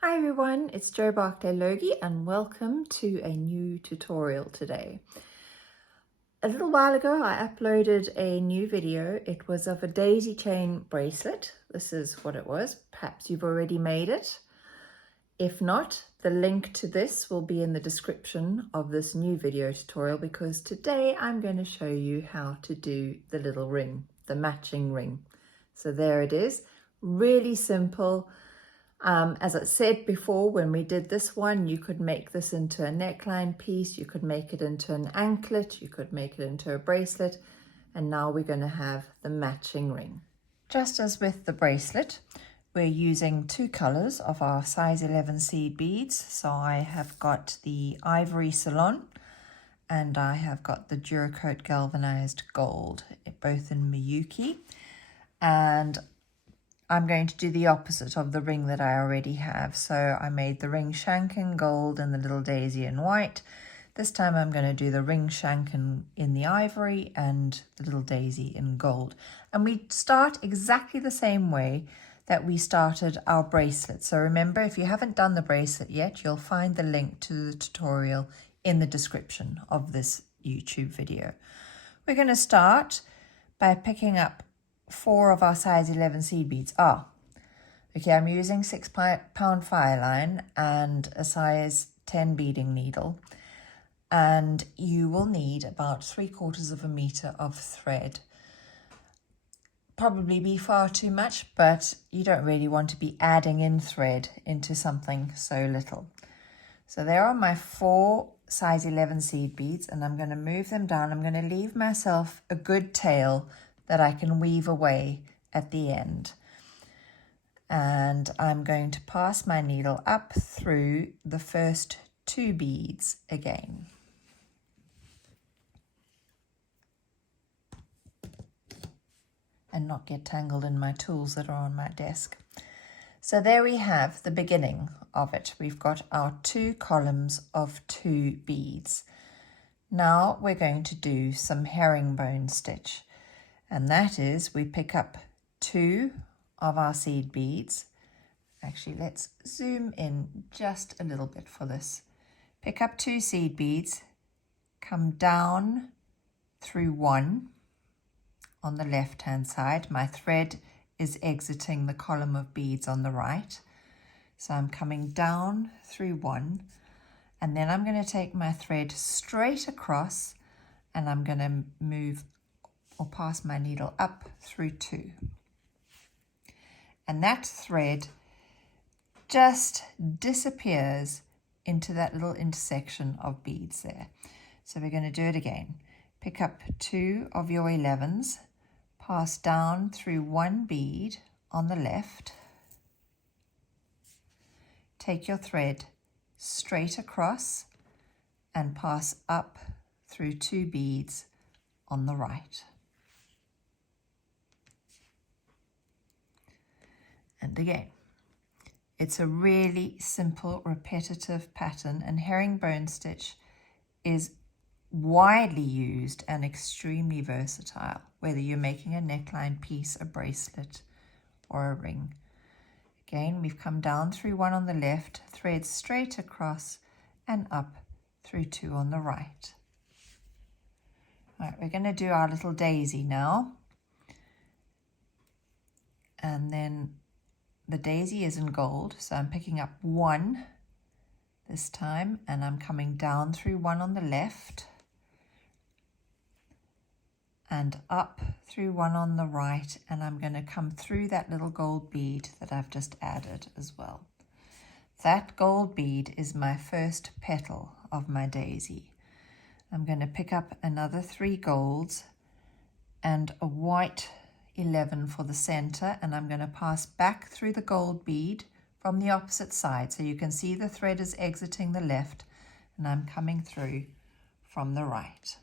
Hi everyone, it's Barclay Loggie and welcome to a new tutorial today. A little while ago I uploaded a new video. It was of a daisy chain bracelet. This is what it was. Perhaps you've already made it. If not, the link to this will be in the description of this new video tutorial because today I'm going to show you how to do the little ring, the matching ring. So there it is, really simple. As I said before, when we did this one, you could make this into a neckline piece, you could make it into an anklet, you could make it into a bracelet, and now we're going to have the matching ring. Just as with the bracelet, we're using two colors of our size 11 seed beads. So I have got the Ivory Ceylon and I have got the Duracoat Galvanized Gold, both in Miyuki. And I'm going to do the opposite of the ring that I already have. So I made the ring shank in gold and the little daisy in white. This time I'm going to do the ring shank in the ivory and the little daisy in gold. And we start exactly the same way that we started our bracelet. So remember, if you haven't done the bracelet yet, you'll find the link to the tutorial in the description of this YouTube video. We're going to start by picking up 4 of our size 11 seed beads. Okay, I'm using 6-pound fire line and a size 10 beading needle, and you will need about 3/4 of a meter of thread. Probably be far too much, but you don't really want to be adding in thread into something so little. So there are my 4 size 11 seed beads, and I'm going to move them down. I'm going to leave myself a good tail that I can weave away at the end. And I'm going to pass my needle up through the first 2 beads again. And not get tangled in my tools that are on my desk. So there we have the beginning of it. We've got our 2 columns of 2 beads. Now we're going to do some herringbone stitch. And that is, we pick up 2 of our seed beads. Actually, let's zoom in just a little bit for this. Pick up 2 seed beads, come down through 1 on the left-hand side. My thread is exiting the column of beads on the right. So I'm coming down through 1, and then I'm going to take my thread straight across, and I'm going to move or pass my needle up through 2. And that thread just disappears into that little intersection of beads there. So we're going to do it again. Pick up 2 of your 11s, pass down through 1 bead on the left, take your thread straight across and pass up through 2 beads on the right. And again. It's a really simple, repetitive pattern, and herringbone stitch is widely used and extremely versatile, whether you're making a neckline piece, a bracelet, or a ring. Again, we've come down through 1 on the left, thread straight across and up through 2 on the right. All right, we're going to do our little daisy now. And then the daisy is in gold, so I'm picking up 1 this time, and I'm coming down through 1 on the left and up through 1 on the right, and I'm going to come through that little gold bead that I've just added as well. That gold bead is my first petal of my daisy. I'm going to pick up another 3 golds and a white 11 for the center, and I'm going to pass back through the gold bead from the opposite side. So you can see the thread is exiting the left and I'm coming through from the right.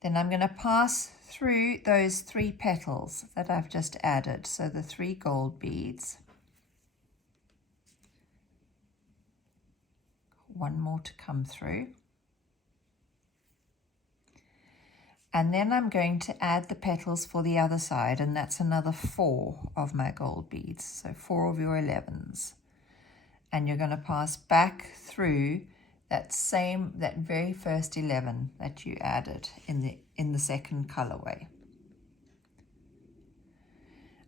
Then I'm going to pass through those 3 petals that I've just added. So the 3 gold beads. 1 more to come through. And then I'm going to add the petals for the other side, and that's another 4 of my gold beads. So 4 of your 11s. and you're going to pass back through that very first 11 that you added in the second colorway.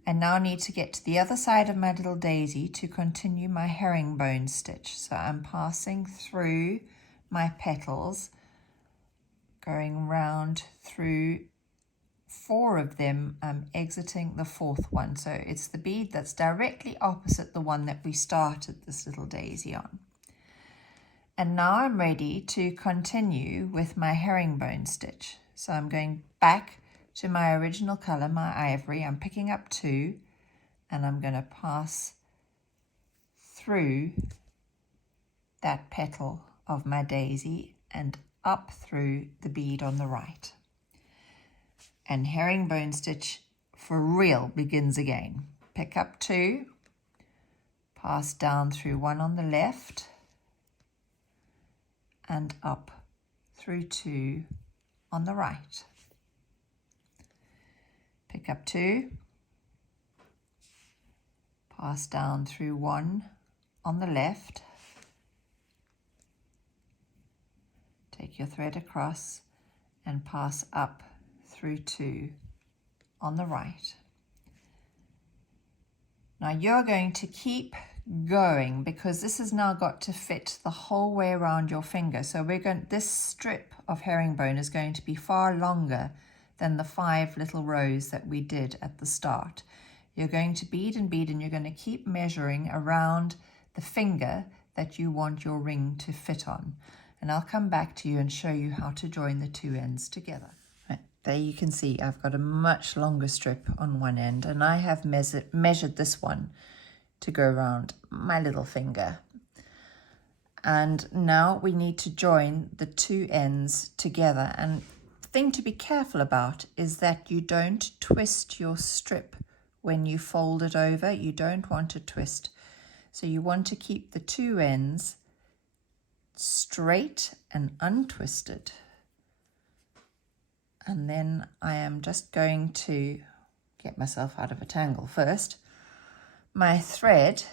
And now I need to get to the other side of my little daisy to continue my herringbone stitch. So I'm passing through my petals, going round through 4 of them. I'm exiting the 4th one. So it's the bead that's directly opposite the one that we started this little daisy on. And now I'm ready to continue with my herringbone stitch. So I'm going back to my original color, my ivory. I'm picking up 2, and I'm going to pass through that petal of my daisy and up through the bead on the right. And herringbone stitch for real begins again. Pick up 2, pass down through 1 on the left, and up through 2 on the right. Pick up 2, pass down through 1 on the left, take your thread across and pass up through 2 on the right. Now you're going to keep going because this has now got to fit the whole way around your finger. So this strip of herringbone is going to be far longer than the 5 little rows that we did at the start. You're going to bead and bead, and you're going to keep measuring around the finger that you want your ring to fit on. And I'll come back to you and show you how to join the 2 ends together. Right, there you can see I've got a much longer strip on one end, and I have measured this one to go around my little finger. And now we need to join the 2 ends together. And thing to be careful about is that you don't twist your strip when you fold it over. You don't want to twist. So you want to keep the 2 ends straight and untwisted. And then I am just going to get myself out of a tangle first. My thread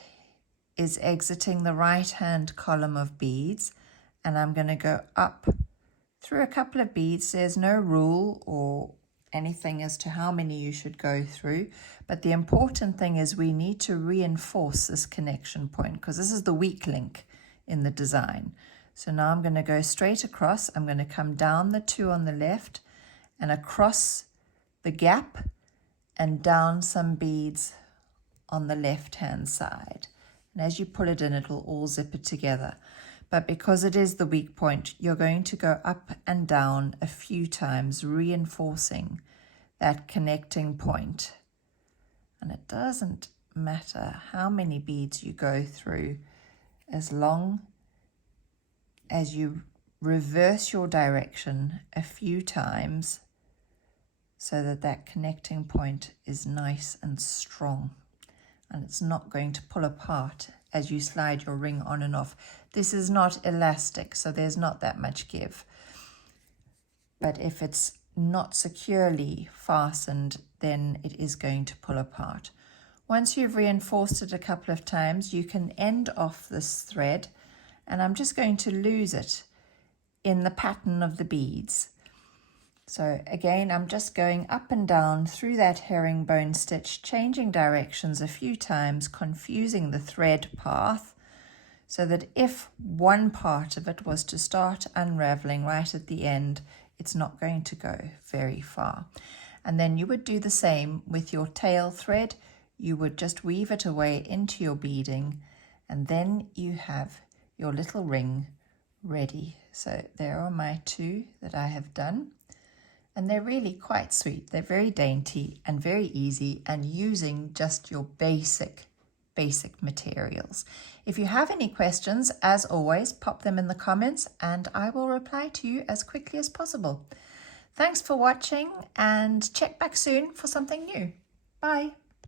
is exiting the right hand column of beads, and I'm going to go up through a couple of beads. There's no rule or anything as to how many you should go through, but the important thing is we need to reinforce this connection point because this is the weak link in the design. So now I'm going to go straight across. I'm going to come down the 2 on the left and across the gap and down some beads on the left hand side. And as you pull it in, it will all zip it together. But because it is the weak point, you're going to go up and down a few times, reinforcing that connecting point. And it doesn't matter how many beads you go through, as long as you reverse your direction a few times so that that connecting point is nice and strong. And it's not going to pull apart as you slide your ring on and off. This is not elastic, so there's not that much give. But if it's not securely fastened, then it is going to pull apart. Once you've reinforced it a couple of times, you can end off this thread, and I'm just going to lose it in the pattern of the beads. So again, I'm just going up and down through that herringbone stitch, changing directions a few times, confusing the thread path, so that if one part of it was to start unraveling right at the end, it's not going to go very far. And then you would do the same with your tail thread. You would just weave it away into your beading, and then you have your little ring ready. So there are my 2 that I have done. And they're really quite sweet. They're very dainty and very easy, and using just your basic materials. If you have any questions, as always, pop them in the comments and I will reply to you as quickly as possible. Thanks for watching, and check back soon for something new. Bye.